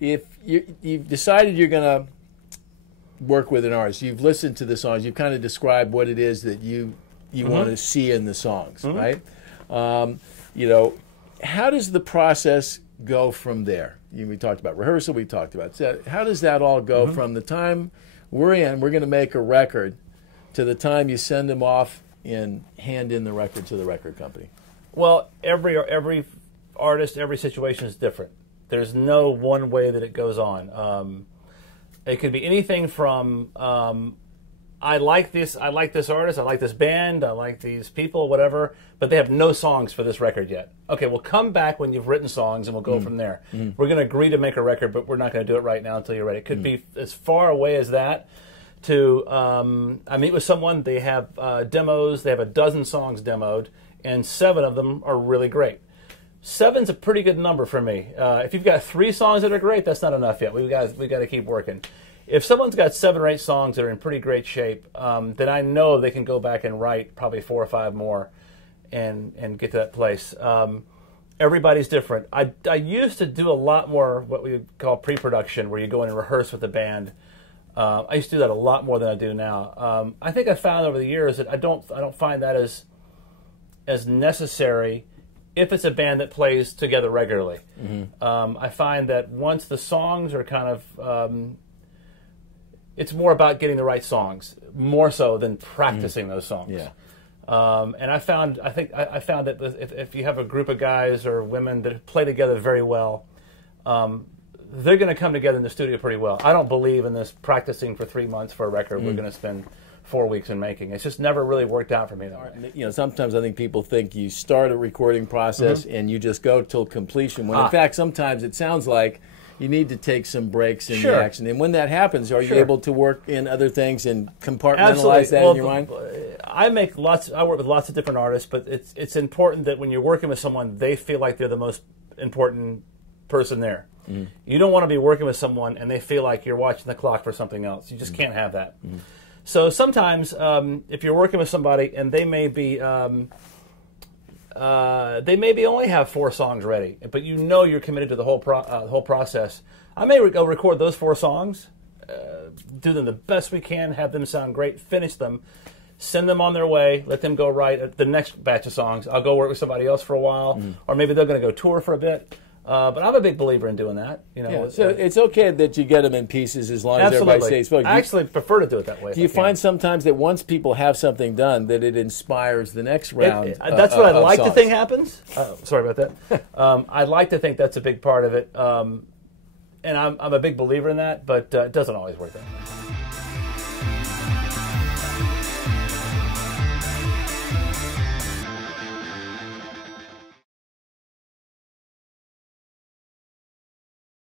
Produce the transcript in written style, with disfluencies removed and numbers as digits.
if you've decided you're going to work with an artist, you've listened to the songs, you've kind of described what it is that you want to see in the songs, right? You know, how does the process go from there? We talked about rehearsal, we talked about set. How does that all go from the time we're going to make a record, to the time you send them off and hand in the record to the record company? Well, every artist, every situation is different. There's no one way that it goes on. It could be anything from I like this artist, I like this band, I like these people, whatever, but they have no songs for this record yet. Okay, we'll come back when you've written songs and we'll go from there. We're going to agree to make a record, but we're not going to do it right now until you're ready. It could be as far away as that to I meet with someone, they have demos, they have a dozen songs demoed, and 7 of them are really great. 7's a pretty good number for me. If you've got 3 songs that are great, that's not enough yet. We've got to keep working. If someone's got 7 or 8 songs that are in pretty great shape, then I know they can go back and write probably 4 or 5 more and get to that place. Everybody's different. I used to do a lot more what we would call pre-production, where you go in and rehearse with the band. I used to do that a lot more than I do now. I think I found over the years that I don't find that as necessary if it's a band that plays together regularly. I find that once the songs are kind of, it's more about getting the right songs, more so than practicing those songs. Yeah. And I found that if you have a group of guys or women that play together very well, they're going to come together in the studio pretty well. I don't believe in this practicing for 3 months for a record. We're going to spend 4 weeks in making. It's just never really worked out for me that way. You know, sometimes I think people think you start a recording process and you just go till completion, when in fact sometimes it sounds like you need to take some breaks in the action. And when that happens, are you able to work in other things and compartmentalize that in your mind? I work with lots of different artists, but it's important that when you're working with someone, they feel like they're the most important person there. You don't want to be working with someone and they feel like you're watching the clock for something else. You just can't have that. So sometimes, if you're working with somebody and they may be only have 4 songs ready, but you know you're committed to the whole process, I may go record those 4 songs, do them the best we can, have them sound great, finish them, send them on their way, let them go write the next batch of songs. I'll go work with somebody else for a while, or maybe they're going to go tour for a bit. But I'm a big believer in doing that. You know, so it's okay that you get them in pieces as long as everybody stays focused. I actually prefer to do it that way. Do you find sometimes that once people have something done, that it inspires the next round? That's what I like to think happens. Sorry about that. I like to think that's a big part of it, and I'm a big believer in that. But it doesn't always work that way.